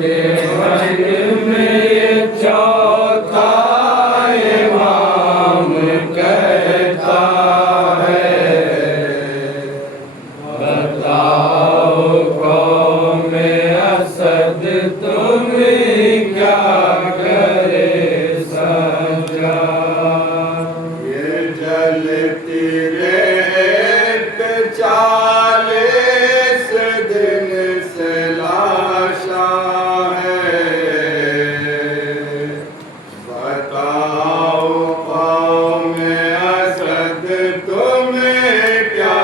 के मन में ये चौथा इमाम कहता है, बताओ कौमे असद तुम क्या करे सजा। ये जलती रेत 40 दिन से लाशा है, बताओ कौमे असद तुम्हें क्या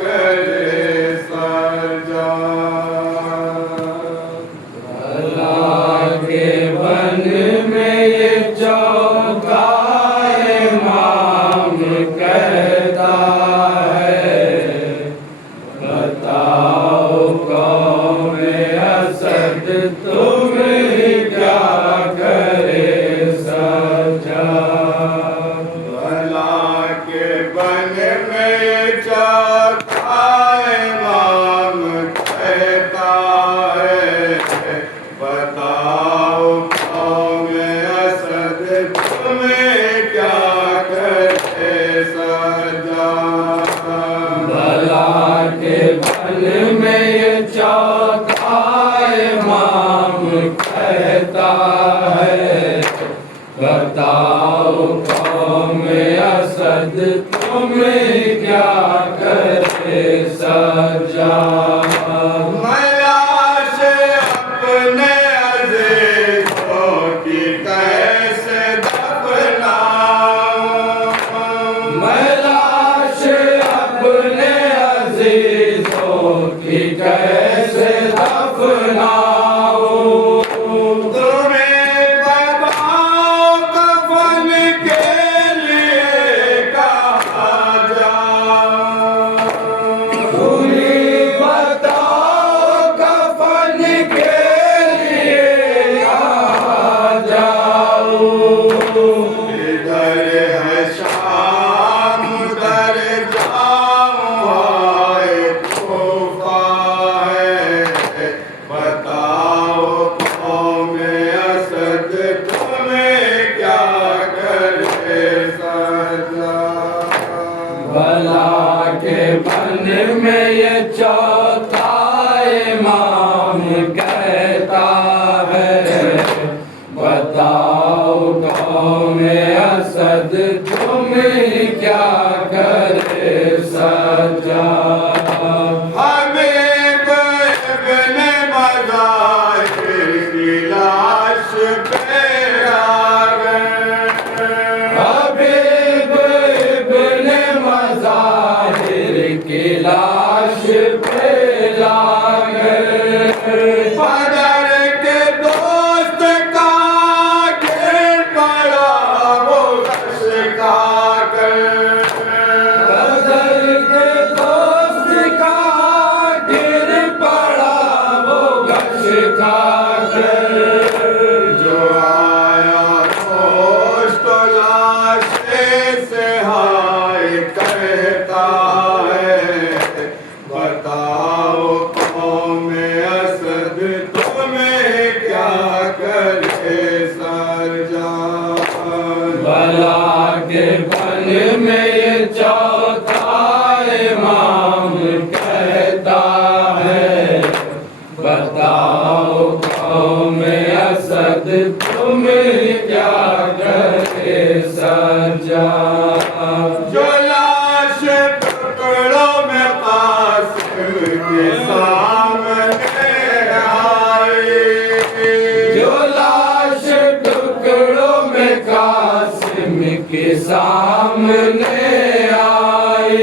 करे सजा। अल्लाह के बन में ये चौथा इमाम कहता है, बताओ कौमे असद तुम्हें क्या करे सजा। भला के बन में चौथा इमाम कहता है, बताओ कौमे असद तुम्हें क्या करे सजा। भला के बन में ये चौथा इमाम कहता है, बताओ कौमे असद तुम्हें क्या करे सजा। मलाश अपने अज़ीज़ों की कैसे दफनाऊं, मैं लाश अपने अजीजों की कैसे दफनाऊं। तुम्हें बताओ कफन के लिए कहाँ जाऊं, तुम्हें बताओ कफन के लिए कहाँ जाऊं। इधर है शाम उधर जाऊं, आए तूफा है, बताओ कौमे असद तुम्हें क्या करे सजा। भला के बन में ये चौथा इमाम कहता है, बताओ कौमे असद तुम्हें क्या करे सजा। हबीब इब्ने मज़ाहिर की लाश पे आ गए, हबीब इब्ने मज़ाहिर की लाश पे लागे। बदर के दोस्त का गिर पड़ा वो रश खाकर, बदर के दोस्त का गिर पड़ा वो गश खाकर। जो आया होश तो लाशे से हाय कहता है, बताओ कौमे असद तुम्हें क्या करे सजा। भला के बन में ये चौथा इमाम कहता है, बताओ कौमे असद तुम्हें क्या करे सजा। जो लाश टुकड़ों में कासिम के सामने आई, जो लाश टुकड़ों में कासिम के सामने आई,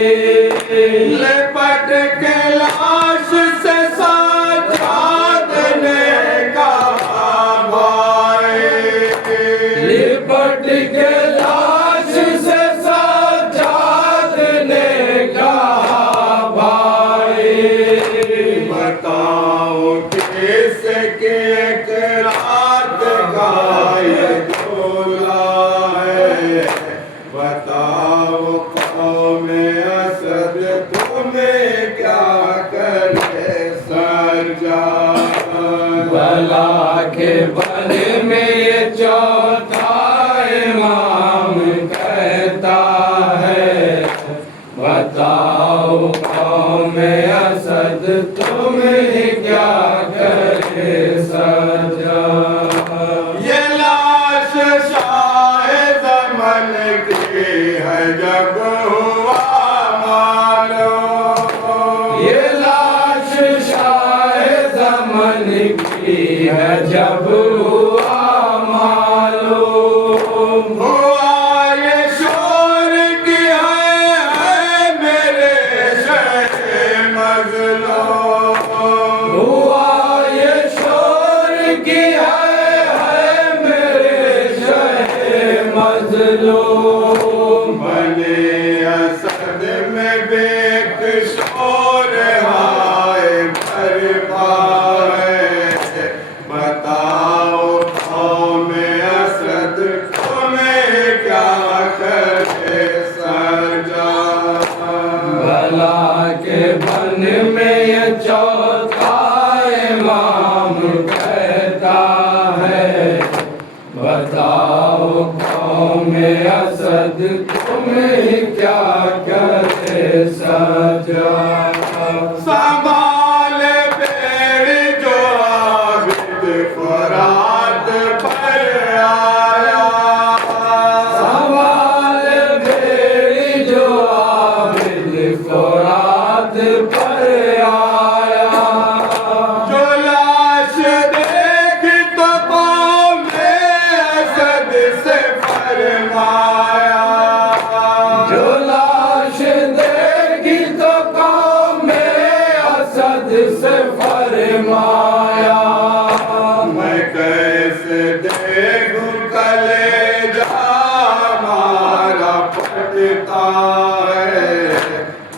लिपट के लाश से साजाद ने कहा भाई, लिपट के लाश से सजाद ने कहा भाई। बताओ किसके एक रात का ये झोला है, बताओ कौमे असद तुम्हें क्या करे सजा। भला के बन में ये चौथा इमाम कहता है, बताओ कौम असद तुम्हें क्या करे सजा। ये लाश शाह ज़मन की है जब हुआ मालूम। ये लाश शाह ज़मन की है जब हुआ मालूम। हुआ ये शोर की है मेरे शहर मज़लूम। हुआ ये शोर की है मेरे शहर मज़लूम। बने असद में बेक शोर हाय भरपा है, बताओ कौम असद तुम्हें क्या करे सजा। भला के बन में ये चौथा इमाम कहता है, बताओ कौम असद तुम्हें क्या करे सजा। संभाल बेड़ जो आबिद फरात पर आया। सवाल बेड़ी जो आबिद फरात पर आया। जो लाश देख तो कौम असद से फरमाया। जो लाश देखी तो कौम असद से फरमाया। मैं कैसे देखूं कलेजा हमारा फटता है,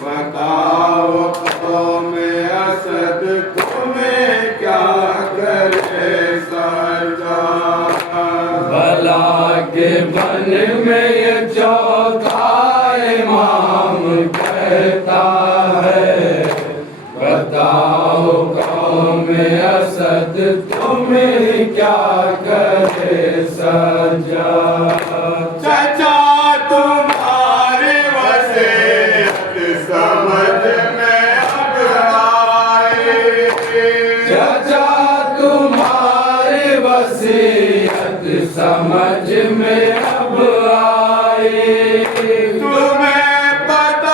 बताओ कौम असद तुम्हें क्या करे सजा। भला के बन में ये चौथा इमाम कहता है, बताओ कौम असद तुम्हें क्या करे सजा। चाचा तुम्हारी वसीयत समझ में अब आई। चाचा तुम्हारी वसीयत समझ में अब आई। तुम्हें पता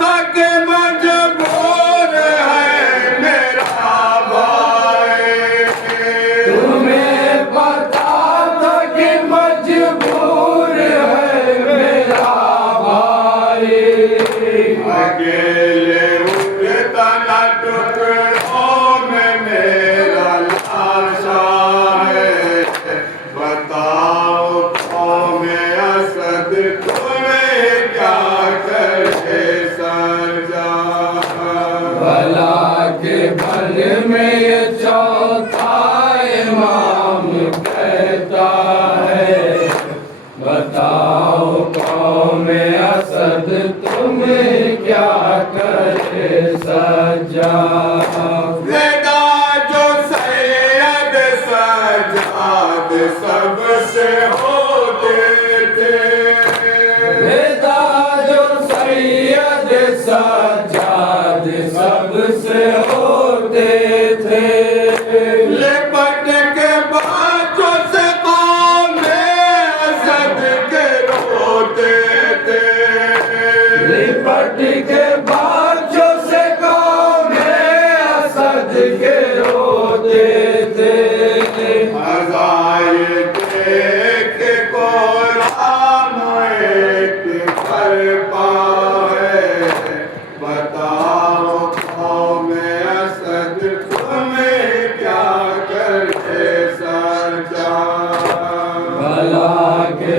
था कि मजबूर है मेरा भाई। तुम्हें पता था कि मजबूर है मेरा भाई। अकेले उठता न टुकड़ों में मेरा लाशा है, बताओ कौम असद तुम्हें क्या करे सजा। भला के बन में ये चौथा इमाम कहता है, बताओ कौम असद तुम्हें क्या करे सजा। वेदा जो सैयद सजाद सबसे होते थे। वेदा जो सैयद सजाद सबसे होते थे। लिपट के बाजों से कौम असद के रोते थे। लिपट के बाजों से कौम असद के रोते थे। हज़ाए देख को राम एक कर पाए, बताओ कौम असद तुम्हें क्या करे सजा। भला के